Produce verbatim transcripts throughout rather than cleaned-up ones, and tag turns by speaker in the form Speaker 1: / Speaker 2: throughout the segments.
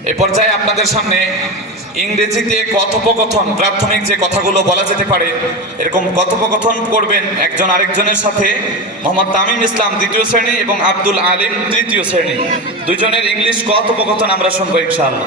Speaker 1: এই পর্যায়ে আপনাদের সামনে ইংরেজিতে কথোপকথন, প্রাথমিক যে কথাগুলো বলা যেতে পারে এরকম কথোপকথন করবেন একজন আরেকজনের সাথে মোহাম্মদ তামিম ইসলাম দ্বিতীয় শ্রেণী এবং আব্দুল আলিম তৃতীয় শ্রেণী, দুজনের ইংলিশ কথোপকথন আমরা শুনবো ইনশাআল্লাহ।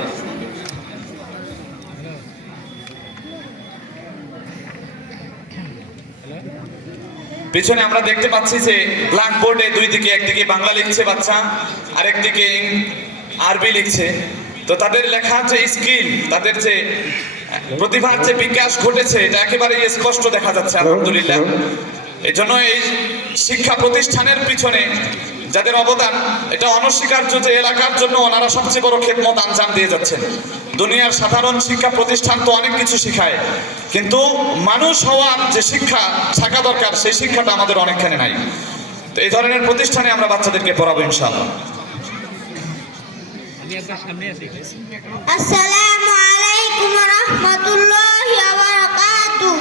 Speaker 1: পিছনে আমরা দেখতে পাচ্ছি যে ব্ল্যাকবোর্ডে দুই দিকে, একদিকে বাংলা লিখছে বাচ্চা, আরেকদিকে আরবি লিখছে। তো তাদের লেখার যে স্কিল, তাদের যে প্রতিভার যে বিকাশ ঘটেছে এটা একেবারেই স্পষ্ট দেখা যাচ্ছে আলহামদুলিল্লাহ। এই জন্য এই শিক্ষা প্রতিষ্ঠানের পিছনে যাদের অবদান এটা অনস্বীকার্য, যে এলাকার জন্য ওনারা সবচেয়ে বড় খেদমত আঞ্জাম দিয়ে যাচ্ছেন। দুনিয়ার সাধারণ শিক্ষা প্রতিষ্ঠান তো অনেক কিছু শিখায়, কিন্তু মানুষ হওয়ার যে শিক্ষা থাকা দরকার সেই শিক্ষাটা আমাদের অনেকখানে নাই। তো এই ধরনের প্রতিষ্ঠানে আমরা বাচ্চাদেরকে পড়াবো ইনশাআল্লাহ।
Speaker 2: আসসালামু আলাইকুম ওয়া রাহমাতুল্লাহি ওয়া বারাকাতুহু।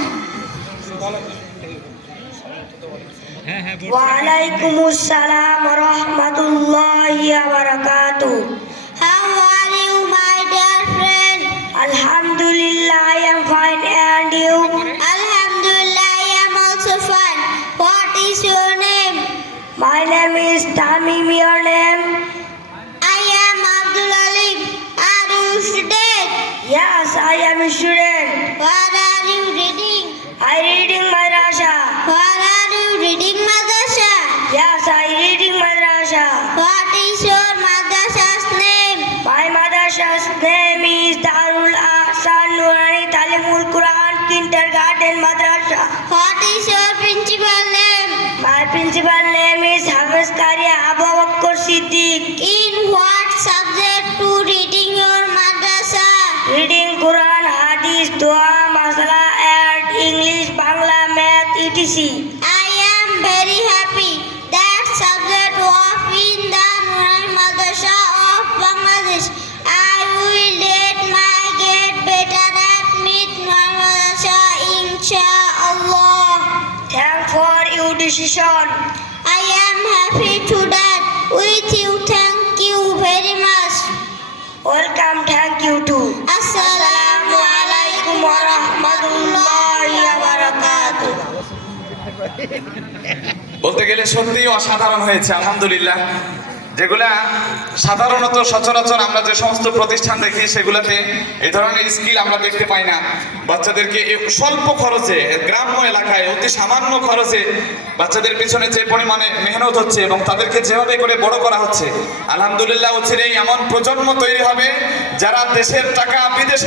Speaker 2: ওয়া আলাইকুমুস সালাম ওয়া রাহমাতুল্লাহি ওয়া বারাকাতুহু। How are you, my dear friend? Alhamdulillah, I am fine, and you? Alhamdulillah, I am also fine. What is your name? My name is Tamim. Your name? I am Abdul Alim. Are you student? Yes, I am a student. What are you reading? I reading madrasa. What are you reading madrasa? Yes, I reading madrasa. What is your madrasa's name? My madrasa's name is Darul Ahsan Nurani Talimul Quran Kindergarten Madrasa. What is your principal name? My principal name is Hafiz Qari Abu Bakr Siddiq. In what subject to reading your madrasa? Reading Quran, Hadith, Dua, Masala, and English, Bangla, Math, et cetera. I am very happy that subject of in the Nurani Madrasa of Bangladesh. I will let my get better at meet my madrasa, inshallah. Thanks for your decision. I am happy to that with you. Thank you very much. Welcome. Thank you too. Assalamu alaikum wa rahmatullahi wa barakatuh.
Speaker 1: বলতে গেলে সত্যিই অসাধারণ হয়েছে আলহামদুলিল্লাহ। যেগুলা সাধারণত সচরাচর আমরা যে সমস্ত প্রতিষ্ঠান দেখি সেগুলোতে এই ধরনের স্কিল আমরা দেখতে পাই না। বাচ্চাদেরকে স্বল্প খরচে গ্রাম্য এলাকায় অতি সামান্য খরচে বাচ্চাদের পিছনে যে পরিমাণে মেহনত হচ্ছে এবং তাদেরকে যেভাবে করে বড় করা হচ্ছে, আলহামদুলিল্লাহ অচিরেই এমন প্রজন্ম তৈরি হবে যারা দেশের টাকা বিদেশে